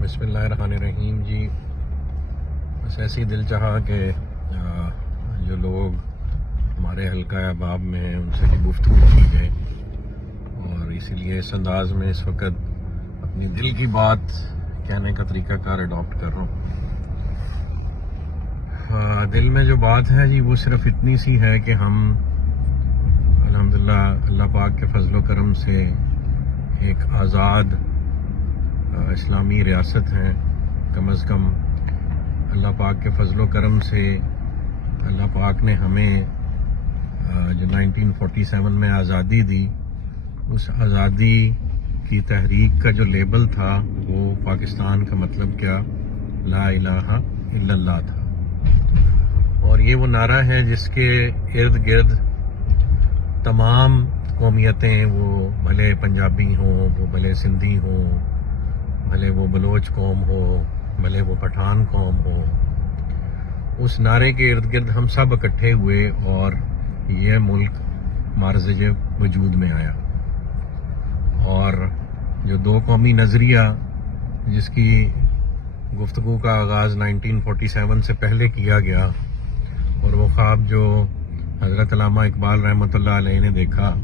بسم اللہ الرحمن الرحیم جی، بس ایسی دل چاہا کہ جو لوگ ہمارے حلقہ احباب میں ہیں ان سے بھی گفتگو کی جائے، اور اسی لیے اس انداز میں اس وقت اپنی دل کی بات کہنے کا طریقہ کار اڈاپٹ کر رہا ہوں۔ دل میں جو بات ہے جی وہ صرف اتنی سی ہے کہ ہم الحمدللہ اللہ پاک کے فضل و کرم سے ایک آزاد اسلامی ریاست ہیں۔ کم از کم اللہ پاک کے فضل و کرم سے اللہ پاک نے ہمیں جو 1947 میں آزادی دی، اس آزادی کی تحریک کا جو لیبل تھا وہ پاکستان کا مطلب کیا، لا الہ الا اللہ تھا، اور یہ وہ نعرہ ہے جس کے ارد گرد تمام قومیتیں، وہ بھلے پنجابی ہوں، وہ بھلے سندھی ہوں، بھلے وہ بلوچ قوم ہو، بھلے وہ پٹھان قوم ہو، اس نعرے کے ارد گرد ہم سب اکٹھے ہوئے اور یہ ملک مارزج وجود میں آیا۔ اور جو دو قومی نظریہ جس کی گفتگو کا آغاز 1947 سے پہلے کیا گیا، اور وہ خواب جو حضرت علامہ اقبال رحمۃ اللہ علیہ نے دیکھا،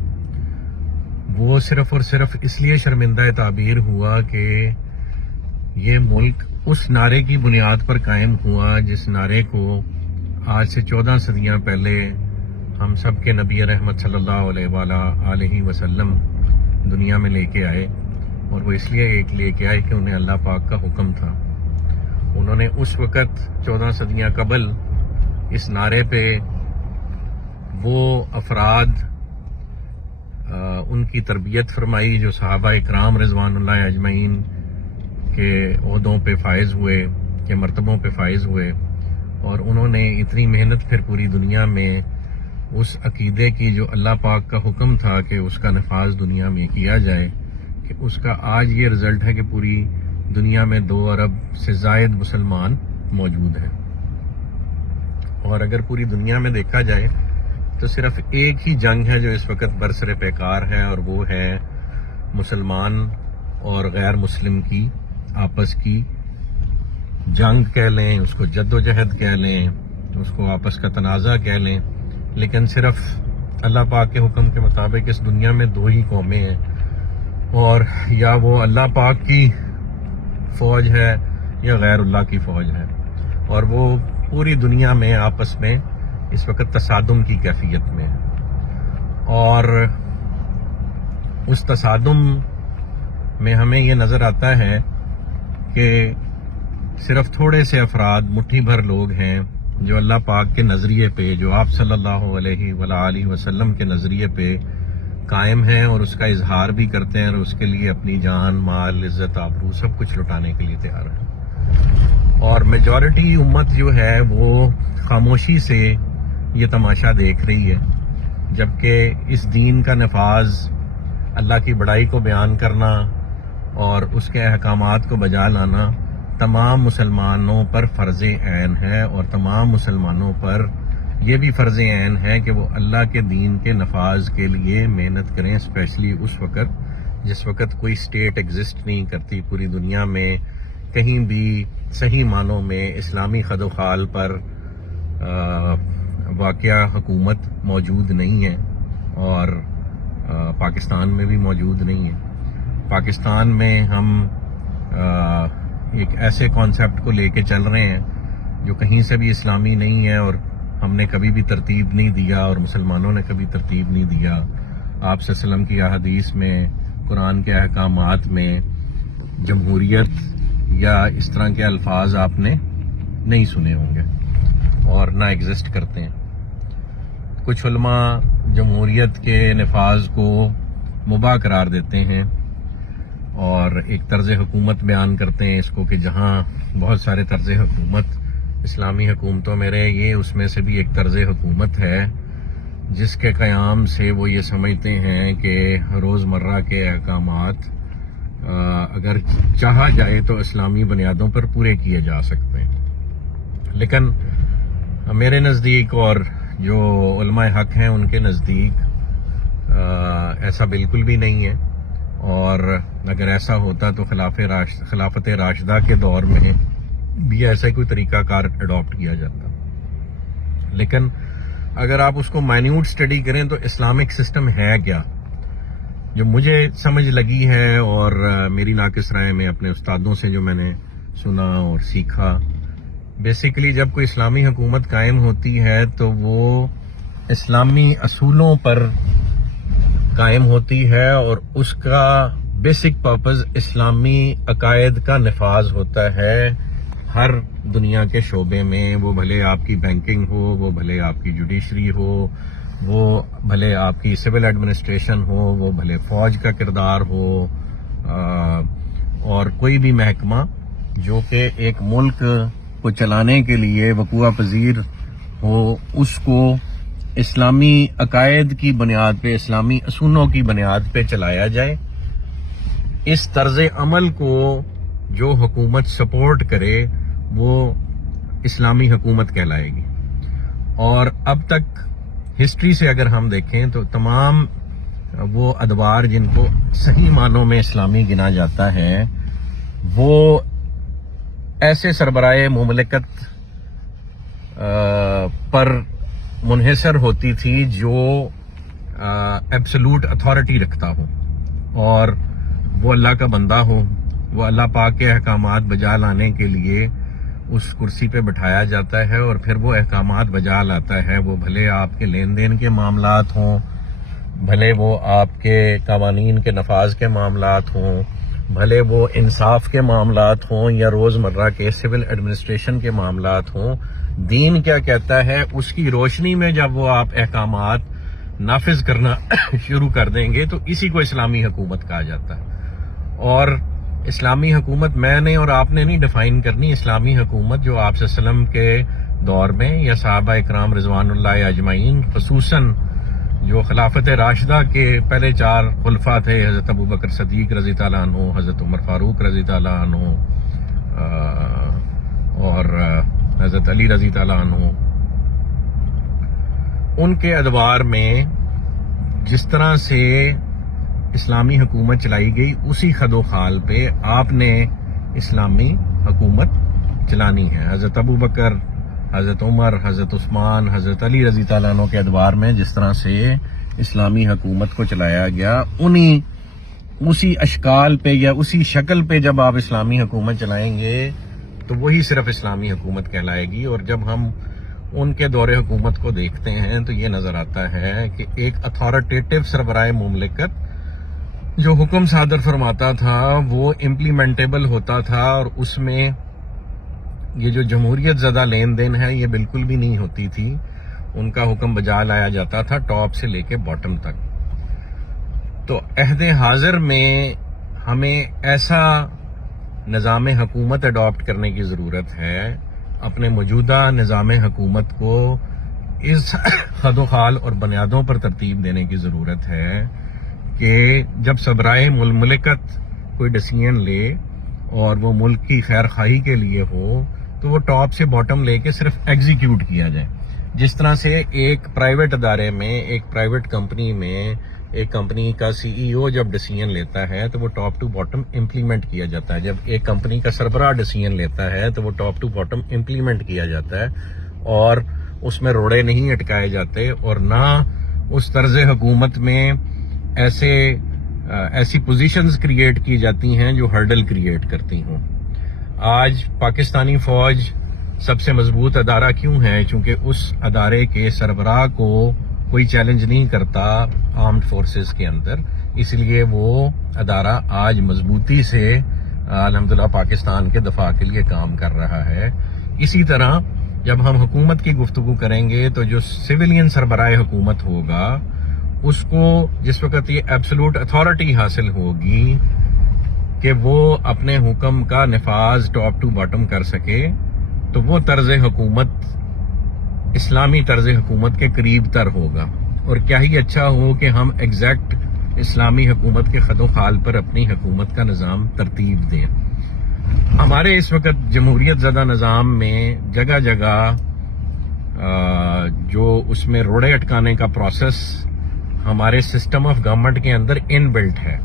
وہ صرف اور صرف اس لیے شرمندہ تعبیر ہوا کہ یہ ملک اس نعرے کی بنیاد پر قائم ہوا جس نعرے کو آج سے 14 صدیاں پہلے ہم سب کے نبی رحمت صلی اللہ علیہ وسلم دنیا میں لے کے آئے، اور وہ اس لیے لے کے آئے کہ انہیں اللہ پاک کا حکم تھا۔ انہوں نے اس وقت 14 صدیاں قبل اس نعرے پہ وہ افراد ان کی تربیت فرمائی جو صحابہ اکرام رضوان اللہ اجمعین کے عہدوں پہ فائز ہوئے، کے مرتبوں پہ فائز ہوئے، اور انہوں نے اتنی محنت پھر پوری دنیا میں اس عقیدے کی جو اللہ پاک کا حکم تھا کہ اس کا نفاذ دنیا میں کیا جائے، کہ اس کا آج یہ رزلٹ ہے کہ پوری دنیا میں 2 ارب سے زائد مسلمان موجود ہیں۔ اور اگر پوری دنیا میں دیکھا جائے تو صرف ایک ہی جنگ ہے جو اس وقت برسر پیکار ہے، اور وہ ہے مسلمان اور غیر مسلم کی آپس کی جنگ کہہ لیں، اس کو جد و جہد کہہ لیں، اس کو آپس کا تنازع کہہ لیں، لیکن صرف اللہ پاک کے حکم کے مطابق اس دنیا میں 2 ہی قومیں ہیں، اور یا وہ اللہ پاک کی فوج ہے یا غیر اللہ کی فوج ہے، اور وہ پوری دنیا میں آپس میں اس وقت تصادم کی کیفیت میں ہے۔ اور اس تصادم میں ہمیں یہ نظر آتا ہے کہ صرف تھوڑے سے افراد، مٹھی بھر لوگ ہیں جو اللہ پاک کے نظریے پہ، جو آپ صلی اللہ علیہ وآلہ وسلم کے نظریے پہ قائم ہیں، اور اس کا اظہار بھی کرتے ہیں، اور اس کے لیے اپنی جان، مال، عزت، آبرو سب کچھ لٹانے کے لیے تیار ہیں۔ اور میجورٹی امت جو ہے وہ خاموشی سے یہ تماشا دیکھ رہی ہے، جبکہ اس دین کا نفاذ، اللہ کی بڑائی کو بیان کرنا اور اس کے احکامات کو بجا لانا تمام مسلمانوں پر فرض عین ہے، اور تمام مسلمانوں پر یہ بھی فرض عین ہے کہ وہ اللہ کے دین کے نفاذ کے لیے محنت کریں، اسپیشلی اس وقت جس وقت کوئی اسٹیٹ ایگزسٹ نہیں کرتی پوری دنیا میں، کہیں بھی صحیح معنوں میں اسلامی خد و خال پر واقعہ حکومت موجود نہیں ہے، اور پاکستان میں بھی موجود نہیں ہے۔ پاکستان میں ہم ایک ایسے کانسیپٹ کو لے کے چل رہے ہیں جو کہیں سے بھی اسلامی نہیں ہے، اور ہم نے کبھی بھی ترتیب نہیں دیا، اور مسلمانوں نے کبھی ترتیب نہیں دیا۔ آپ صلی اللہ علیہ وسلم کی احادیث میں، قرآن کے احکامات میں جمہوریت یا اس طرح کے الفاظ آپ نے نہیں سنے ہوں گے، اور نہ ایگزسٹ کرتے ہیں۔ کچھ علماء جمہوریت کے نفاذ کو مباح قرار دیتے ہیں، اور ایک طرز حکومت بیان کرتے ہیں اس کو، کہ جہاں بہت سارے طرز حکومت اسلامی حکومتوں میں رہے، یہ اس میں سے بھی ایک طرز حکومت ہے جس کے قیام سے وہ یہ سمجھتے ہیں کہ روزمرہ کے احکامات اگر چاہا جائے تو اسلامی بنیادوں پر پورے کیے جا سکتے ہیں۔ لیکن میرے نزدیک اور جو علماء حق ہیں ان کے نزدیک ایسا بالکل بھی نہیں ہے، اور اگر ایسا ہوتا تو خلافت راشدہ کے دور میں بھی ایسا کوئی طریقہ کار اڈاپٹ کیا جاتا. لیکن اگر آپ اس کو مائنیوٹ اسٹڈی کریں تو اسلامک سسٹم ہے کیا. جو مجھے سمجھ لگی ہے اور میری ناقص رائے میں اپنے استادوں سے جو میں نے سنا اور سیکھا، بیسیکلی جب کوئی اسلامی حکومت قائم ہوتی ہے تو وہ اسلامی اصولوں پر قائم ہوتی ہے اور اس کا بیسک پرپز اسلامی عقائد کا نفاذ ہوتا ہے ہر دنیا کے شعبے میں. وہ بھلے آپ کی بینکنگ ہو، وہ بھلے آپ کی جوڈیشری ہو، وہ بھلے آپ کی سول ایڈمنسٹریشن ہو، وہ بھلے فوج کا کردار ہو، اور کوئی بھی محکمہ جو کہ ایک ملک کو چلانے کے لیے وقوع پذیر ہو، اس کو اسلامی عقائد کی بنیاد پہ، اسلامی اصولوں کی بنیاد پہ چلایا جائے. اس طرز عمل کو جو حکومت سپورٹ کرے وہ اسلامی حکومت کہلائے گی. اور اب تک ہسٹری سے اگر ہم دیکھیں تو تمام وہ ادوار جن کو صحیح معنوں میں اسلامی گنا جاتا ہے وہ ایسے سربراہ مملکت پر منحصر ہوتی تھی جو ایبسولوٹ اتھارٹی رکھتا ہو اور وہ اللہ کا بندہ ہو. وہ اللہ پاک کے احکامات بجا لانے کے لیے اس کرسی پہ بٹھایا جاتا ہے اور پھر وہ احکامات بجا لاتا ہے. وہ بھلے آپ کے لین دین کے معاملات ہوں، بھلے وہ آپ کے قوانین کے نفاذ کے معاملات ہوں، بھلے وہ انصاف کے معاملات ہوں یا روزمرہ کے سول ایڈمنسٹریشن کے معاملات ہوں. دین کیا کہتا ہے اس کی روشنی میں جب وہ آپ احکامات نافذ کرنا شروع کر دیں گے تو اسی کو اسلامی حکومت کہا جاتا ہے. اور اسلامی حکومت میں نے اور آپ نے نہیں ڈیفائن کرنی. اسلامی حکومت جو آپ صلی اللہ علیہ وسلم کے دور میں یا صحابہ اکرام رضوان اللہ اجمعین، خصوصاً جو خلافت راشدہ کے پہلے 4 خلفاء تھے، حضرت ابوبکر صدیق رضی تعالیٰ عنہ، حضرت عمر فاروق رضی تعالیٰ عنہ اور حضرت علی رضی تعالیٰ عنہ، ان کے ادوار میں جس طرح سے اسلامی حکومت چلائی گئی اسی خد و خال پہ آپ نے اسلامی حکومت چلانی ہے. حضرت ابوبکر، حضرت عمر، حضرت عثمان، حضرت علی رضی تعالیٰ عنہ کے ادوار میں جس طرح سے اسلامی حکومت کو چلایا گیا اسی اشکال پہ یا اسی شکل پہ جب آپ اسلامی حکومت چلائیں گے تو وہی صرف اسلامی حکومت کہلائے گی. اور جب ہم ان کے دور حکومت کو دیکھتے ہیں تو یہ نظر آتا ہے کہ ایک اتھارٹیٹو سربراہ مملکت جو حکم صادر فرماتا تھا وہ امپلیمنٹیبل ہوتا تھا، اور اس میں یہ جو جمہوریت زدہ لین دین ہے یہ بالکل بھی نہیں ہوتی تھی. ان کا حکم بجا لایا جاتا تھا ٹاپ سے لے کے باٹم تک. تو عہد حاضر میں ہمیں ایسا نظام حکومت اڈاپٹ کرنے کی ضرورت ہے، اپنے موجودہ نظام حکومت کو اس خد و خال اور بنیادوں پر ترتیب دینے کی ضرورت ہے کہ جب سربراہ مملکت کوئی ڈیسیژن لے اور وہ ملک کی خیر خواہی کے لیے ہو تو وہ ٹاپ سے باٹم لے کے صرف ایگزیکیوٹ کیا جائے. جس طرح سے ایک پرائیویٹ ادارے میں، ایک پرائیویٹ کمپنی میں ایک کمپنی کا سی ای او جب ڈیسیژن لیتا ہے تو وہ ٹاپ ٹو باٹم امپلیمنٹ کیا جاتا ہے. جب ایک کمپنی کا سربراہ ڈیسیژن لیتا ہے تو وہ ٹاپ ٹو باٹم امپلیمنٹ کیا جاتا ہے اور اس میں روڑے نہیں اٹکائے جاتے، اور نہ اس طرز حکومت میں ایسی پوزیشنز کریٹ کی جاتی ہیں جو ہرڈل کریٹ کرتی ہوں. آج پاکستانی فوج سب سے مضبوط ادارہ کیوں ہے؟ چونکہ اس ادارے کے سربراہ کو کوئی چیلنج نہیں کرتا آرمڈ فورسز کے اندر، اس لیے وہ ادارہ آج مضبوطی سے الحمدللہ پاکستان کے دفاع کے لیے کام کر رہا ہے. اسی طرح جب ہم حکومت کی گفتگو کریں گے تو جو سویلین سربراہ حکومت ہوگا اس کو جس وقت یہ ایبسولوٹ اتھارٹی حاصل ہوگی کہ وہ اپنے حکم کا نفاذ ٹاپ ٹو باٹم کر سکے تو وہ طرز حکومت اسلامی طرز حکومت کے قریب تر ہوگا. اور کیا ہی اچھا ہو کہ ہم ایگزیکٹ اسلامی حکومت کے خد و خال پر اپنی حکومت کا نظام ترتیب دیں. ہمارے اس وقت جمہوریت زدہ نظام میں جگہ جگہ جو اس میں روڑے اٹکانے کا پروسیس ہمارے سسٹم آف گورنمنٹ کے اندر ان بلٹ ہے.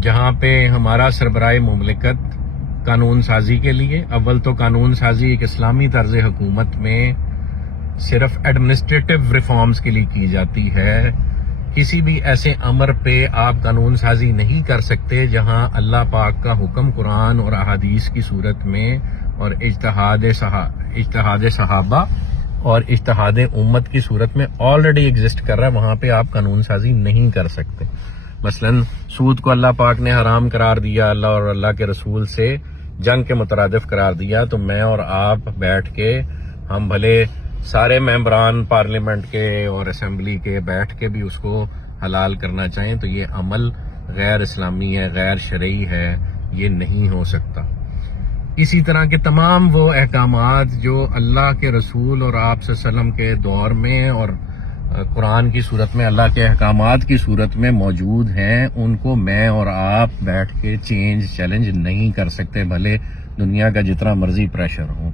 جہاں پہ ہمارا سربراہ مملکت قانون سازی کے لیے، اول تو قانون سازی ایک اسلامی طرز حکومت میں صرف ایڈمنسٹریٹو ریفارمز کے لیے کی جاتی ہے. کسی بھی ایسے امر پہ آپ قانون سازی نہیں کر سکتے جہاں اللہ پاک کا حکم قرآن اور احادیث کی صورت میں اور اجتہاد صحابہ اور اجتہاد امت کی صورت میں آلریڈی ایگزسٹ کر رہا ہے. وہاں پہ آپ قانون سازی نہیں کر سکتے. مثلا سود کو اللہ پاک نے حرام قرار دیا، اللہ اور اللہ کے رسول سے جنگ کے مترادف قرار دیا، تو میں اور آپ بیٹھ کے، ہم بھلے سارے ممبران پارلیمنٹ کے اور اسمبلی کے بیٹھ کے بھی اس کو حلال کرنا چاہیں تو یہ عمل غیر اسلامی ہے، غیر شرعی ہے، یہ نہیں ہو سکتا. اسی طرح کے تمام وہ احکامات جو اللہ کے رسول اور آپ صلی اللہ علیہ وسلم کے دور میں اور قرآن کی صورت میں، اللہ کے احکامات کی صورت میں موجود ہیں، ان کو میں اور آپ بیٹھ کے چیلنج نہیں کر سکتے، بھلے دنیا کا جتنا مرضی پریشر ہو.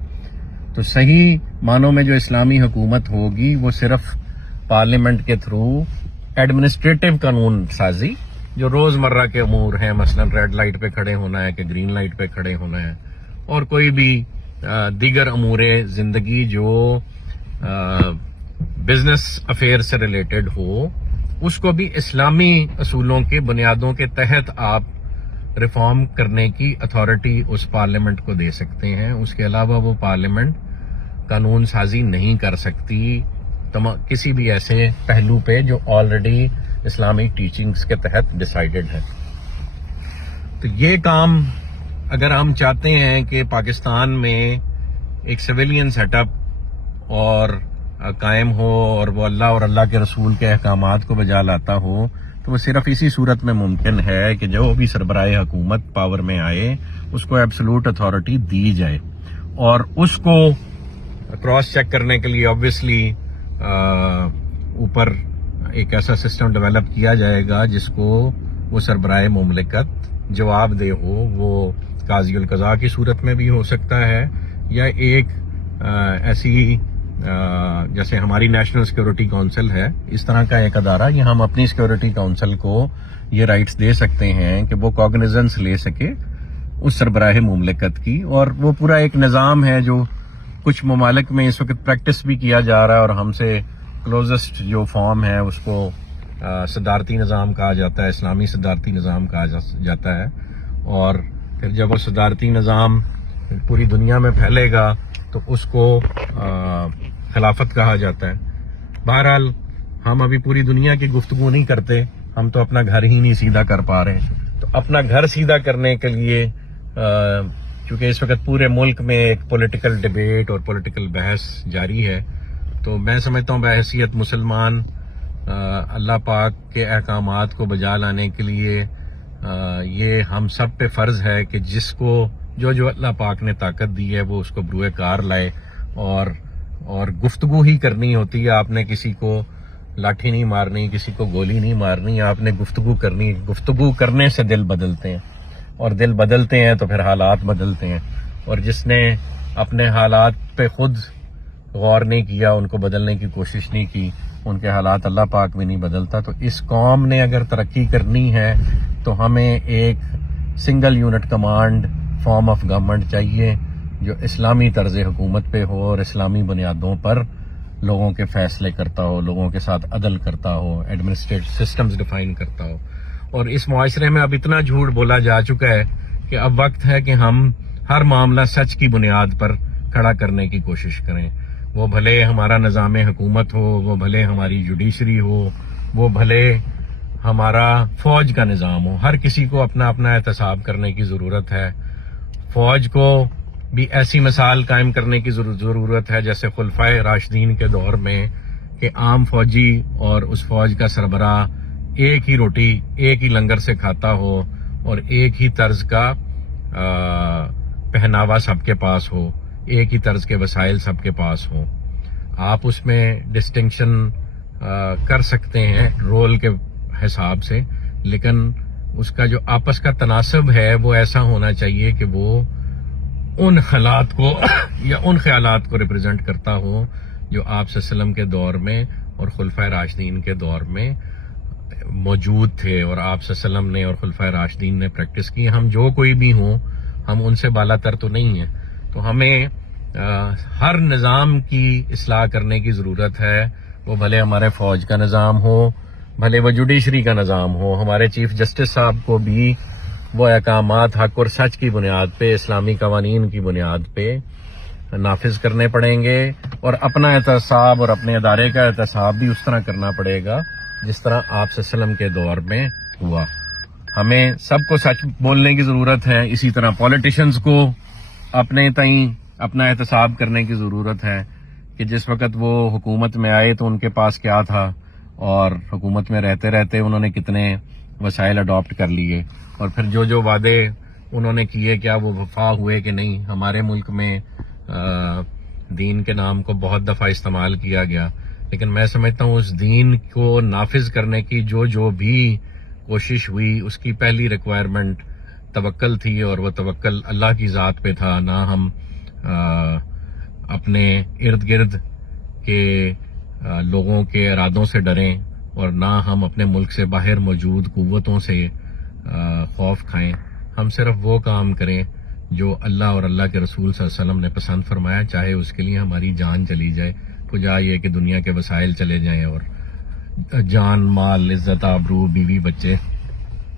تو صحیح معنوں میں جو اسلامی حکومت ہوگی وہ صرف پارلیمنٹ کے تھرو ایڈمنسٹریٹو قانون سازی، جو روزمرہ کے امور ہیں، مثلا ریڈ لائٹ پہ کھڑے ہونا ہے کہ گرین لائٹ پہ کھڑے ہونا ہے، اور کوئی بھی دیگر امور زندگی جو بزنس افیئر سے ریلیٹڈ ہو، اس کو بھی اسلامی اصولوں کے بنیادوں کے تحت آپ ریفارم کرنے کی اتھارٹی اس پارلیمنٹ کو دے سکتے ہیں. اس کے علاوہ وہ پارلیمنٹ قانون سازی نہیں کر سکتی کسی بھی ایسے پہلو پہ جو آلریڈی اسلامی ٹیچنگز کے تحت ڈیسائیڈڈ ہے. تو یہ کام اگر ہم چاہتے ہیں کہ پاکستان میں ایک سویلین سیٹ اپ اور قائم ہو اور وہ اللہ اور اللہ کے رسول کے احکامات کو بجا لاتا ہو، تو وہ صرف اسی صورت میں ممکن ہے کہ جو بھی سربراہ حکومت پاور میں آئے اس کو ایبسولوٹ اتھارٹی دی جائے، اور اس کو کراس چیک کرنے کے لیے آبویسلی اوپر ایک ایسا سسٹم ڈیولپ کیا جائے گا جس کو وہ سربراہ مملکت جواب دہ ہو. وہ قاضی القضاء کی صورت میں بھی ہو سکتا ہے، یا ایک ایسی جیسے ہماری نیشنل سیکورٹی کونسل ہے، اس طرح کا ایک ادارہ، یہ ہم اپنی سیکورٹی کونسل کو یہ رائٹس دے سکتے ہیں کہ وہ کاگنیزنس لے سکے اس سربراہ مملکت کی. اور وہ پورا ایک نظام ہے جو کچھ ممالک میں اس وقت پریکٹس بھی کیا جا رہا ہے، اور ہم سے کلوزسٹ جو فارم ہے اس کو صدارتی نظام کہا جاتا ہے، اسلامی صدارتی نظام کہا جاتا ہے. اور پھر جب وہ صدارتی نظام پوری دنیا میں پھیلے گا تو اس کو خلافت کہا جاتا ہے. بہرحال ہم ابھی پوری دنیا کی گفتگو نہیں کرتے، ہم تو اپنا گھر ہی نہیں سیدھا کر پا رہے. تو اپنا گھر سیدھا کرنے کے لیے چونکہ اس وقت پورے ملک میں ایک پولیٹیکل ڈیبیٹ اور پولیٹیکل بحث جاری ہے، تو میں سمجھتا ہوں بحیثیت مسلمان اللہ پاک کے احکامات کو بجا لانے کے لیے یہ ہم سب پہ فرض ہے کہ جس کو جو اللہ پاک نے طاقت دی ہے وہ اس کو بروئے کار لائے، اور گفتگو ہی کرنی ہوتی ہے. آپ نے کسی کو لاٹھی نہیں مارنی، کسی کو گولی نہیں مارنی، آپ نے گفتگو کرنی. گفتگو کرنے سے دل بدلتے ہیں، اور دل بدلتے ہیں تو پھر حالات بدلتے ہیں. اور جس نے اپنے حالات پہ خود غور نہیں کیا، ان کو بدلنے کی کوشش نہیں کی، ان کے حالات اللہ پاک بھی نہیں بدلتا. تو اس قوم نے اگر ترقی کرنی ہے تو ہمیں ایک single unit command form of government چاہیے جو اسلامی طرز حکومت پہ ہو اور اسلامی بنیادوں پر لوگوں کے فیصلے کرتا ہو، لوگوں کے ساتھ عدل کرتا ہو، ایڈمنسٹریٹو سسٹمز ڈیفائن کرتا ہو. اور اس معاشرے میں اب اتنا جھوٹ بولا جا چکا ہے کہ اب وقت ہے کہ ہم ہر معاملہ سچ کی بنیاد پر کھڑا کرنے کی کوشش کریں. وہ بھلے ہمارا نظام حکومت ہو، وہ بھلے ہماری جوڈیشری ہو، وہ بھلے ہمارا فوج کا نظام ہو، ہر کسی کو اپنا اپنا احتساب کرنے کی ضرورت ہے. فوج کو بھی ایسی مثال قائم کرنے کی ضرورت ہے جیسے خلفائے راشدین کے دور میں، کہ عام فوجی اور اس فوج کا سربراہ ایک ہی روٹی ایک ہی لنگر سے کھاتا ہو، اور ایک ہی طرز کا پہناوا سب کے پاس ہو، ایک ہی طرز کے وسائل سب کے پاس ہوں. آپ اس میں ڈسٹنکشن کر سکتے ہیں رول کے حساب سے، لیکن اس کا جو آپس کا تناسب ہے وہ ایسا ہونا چاہیے کہ وہ ان حالات کو یا ان خیالات کو ریپرزینٹ کرتا ہو جو آپ صلی اللہ علیہ وسلم کے دور میں اور خلفائے راشدین کے دور میں موجود تھے اور آپ صلی اللہ علیہ وسلم نے اور خلفائے راشدین نے پریکٹس کی. ہم جو کوئی بھی ہوں ہم ان سے بالا تر تو نہیں ہیں. تو ہمیں ہر نظام کی اصلاح کرنے کی ضرورت ہے. وہ بھلے ہمارے فوج کا نظام ہو, بھلے وہ جوڈیشری کا نظام ہو. ہمارے چیف جسٹس صاحب کو بھی وہ احکامات حق اور سچ کی بنیاد پہ, اسلامی قوانین کی بنیاد پہ نافذ کرنے پڑیں گے, اور اپنا احتساب اور اپنے ادارے کا احتساب بھی اس طرح کرنا پڑے گا جس طرح آپ صلی اللہ علیہ وسلم کے دور میں ہوا. ہمیں سب کو سچ بولنے کی ضرورت ہے. اسی طرح پولیٹیشنز کو اپنے تئیں اپنا احتساب کرنے کی ضرورت ہے کہ جس وقت وہ حکومت میں آئے تو ان کے پاس کیا تھا, اور حکومت میں رہتے رہتے انہوں نے کتنے وسائل اڈاپٹ کر لیے, اور پھر جو وعدے انہوں نے کیے کیا وہ وفا ہوئے کہ نہیں. ہمارے ملک میں دین کے نام کو بہت دفعہ استعمال کیا گیا, لیکن میں سمجھتا ہوں اس دین کو نافذ کرنے کی جو بھی کوشش ہوئی اس کی پہلی ریکوائرمنٹ توکل تھی, اور وہ توکل اللہ کی ذات پہ تھا. نہ ہم اپنے ارد گرد کے لوگوں کے ارادوں سے ڈریں, اور نہ ہم اپنے ملک سے باہر موجود قوتوں سے خوف کھائیں. ہم صرف وہ کام کریں جو اللہ اور اللہ کے رسول صلی اللہ علیہ وسلم نے پسند فرمایا, چاہے اس کے لیے ہماری جان چلی جائے. کجا یہ کہ دنیا کے وسائل چلے جائیں اور جان, مال, عزت, آبرو, بیوی, بچے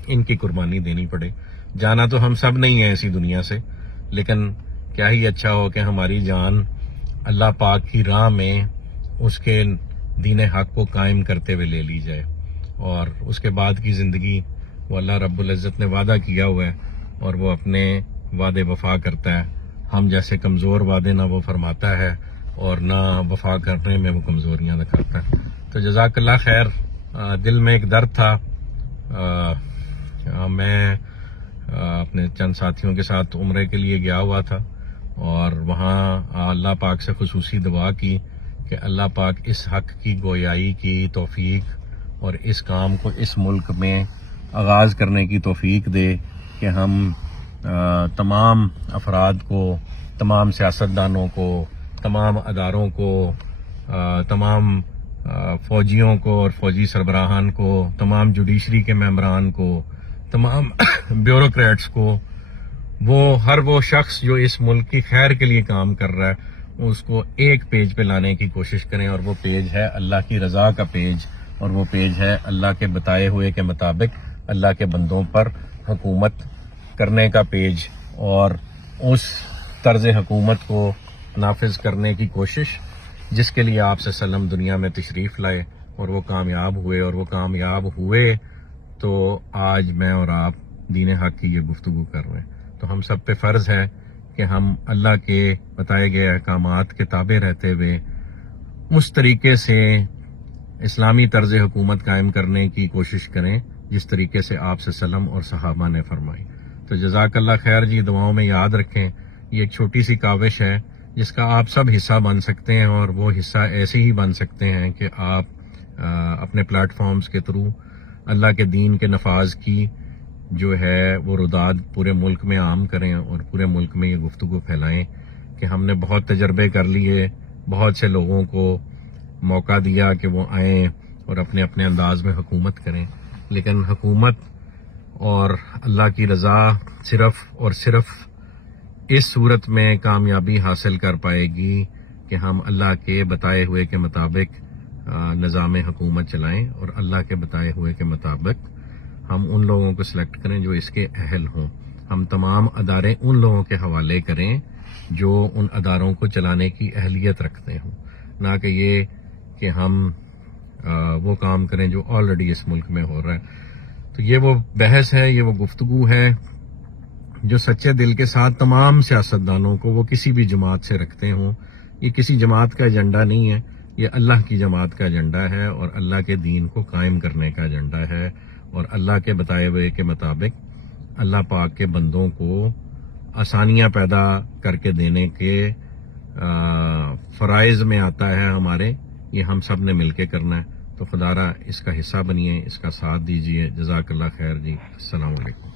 ان کی قربانی دینی پڑے. جانا تو ہم سب نہیں ہیں اسی دنیا سے, لیکن کیا ہی اچھا ہو کہ ہماری جان اللہ پاک کی راہ میں اس کے دین حق کو قائم کرتے ہوئے لے لی جائے, اور اس کے بعد کی زندگی وہ اللہ رب العزت نے وعدہ کیا ہوا ہے اور وہ اپنے وعدے وفا کرتا ہے. ہم جیسے کمزور وعدے نہ وہ فرماتا ہے اور نہ وفا کرنے میں وہ کمزوریاں دکھاتا ہے. تو جزاک اللہ خیر. دل میں ایک درد تھا. میں اپنے چند ساتھیوں کے ساتھ عمرے کے لیے گیا ہوا تھا, اور وہاں اللہ پاک سے خصوصی دعا کی کہ اللہ پاک اس حق کی گویائی کی توفیق اور اس کام کو اس ملک میں آغاز کرنے کی توفیق دے کہ ہم تمام افراد کو, تمام سیاستدانوں کو, تمام اداروں کو, تمام فوجیوں کو اور فوجی سربراہان کو, تمام جوڈیشری کے ممبران کو, تمام بیوروکریٹس کو, ہر وہ شخص جو اس ملک کی خیر کے لیے کام کر رہا ہے اس کو ایک پیج پہ لانے کی کوشش کریں, اور وہ پیج ہے اللہ کی رضا کا پیج, اور وہ پیج ہے اللہ کے بتائے ہوئے کے مطابق اللہ کے بندوں پر حکومت کرنے کا پیج, اور اس طرز حکومت کو نافذ کرنے کی کوشش جس کے لیے آپ صلی اللہ علیہ وسلم دنیا میں تشریف لائے اور وہ کامیاب ہوئے. اور وہ کامیاب ہوئے تو آج میں اور آپ دین حق کی یہ گفتگو کر رہے ہیں. تو ہم سب پہ فرض ہے کہ ہم اللہ کے بتائے گئے احکامات کے تابع رہتے ہوئے اس طریقے سے اسلامی طرز حکومت قائم کرنے کی کوشش کریں جس طریقے سے آپ صلی اللہ علیہ وسلم اور صحابہ نے فرمائی. تو جزاک اللہ خیر جی. دعاؤں میں یاد رکھیں یہ ایک چھوٹی سی کاوش ہے جس کا آپ سب حصہ بن سکتے ہیں, اور وہ حصہ ایسے ہی بن سکتے ہیں کہ آپ اپنے پلیٹ فارمز کے تھرو اللہ کے دین کے نفاذ کی جو ہے وہ رداد پورے ملک میں عام کریں, اور پورے ملک میں یہ گفتگو پھیلائیں کہ ہم نے بہت تجربے کر لیے, بہت سے لوگوں کو موقع دیا کہ وہ آئیں اور اپنے اپنے انداز میں حکومت کریں, لیکن حکومت اور اللہ کی رضا صرف اور صرف اس صورت میں کامیابی حاصل کر پائے گی کہ ہم اللہ کے بتائے ہوئے کے مطابق نظام حکومت چلائیں, اور اللہ کے بتائے ہوئے کے مطابق ہم ان لوگوں کو سلیکٹ کریں جو اس کے اہل ہوں. ہم تمام ادارے ان لوگوں کے حوالے کریں جو ان اداروں کو چلانے کی اہلیت رکھتے ہوں, نہ کہ یہ کہ ہم وہ کام کریں جو آلریڈی اس ملک میں ہو رہا ہے. تو یہ وہ بحث ہے, یہ وہ گفتگو ہے جو سچے دل کے ساتھ تمام سیاستدانوں کو, وہ کسی بھی جماعت سے رکھتے ہوں. یہ کسی جماعت کا ایجنڈا نہیں ہے, یہ اللہ کی جماعت کا ایجنڈا ہے, اور اللہ کے دین کو قائم کرنے کا ایجنڈا ہے, اور اللہ کے بتائے ہوئے کے مطابق اللہ پاک کے بندوں کو آسانیاں پیدا کر کے دینے کے فرائض میں آتا ہے ہمارے. یہ ہم سب نے مل کے کرنا ہے. تو خدا را اس کا حصہ بنیے, اس کا ساتھ دیجیے. جزاک اللہ خیر جی. السلام علیکم.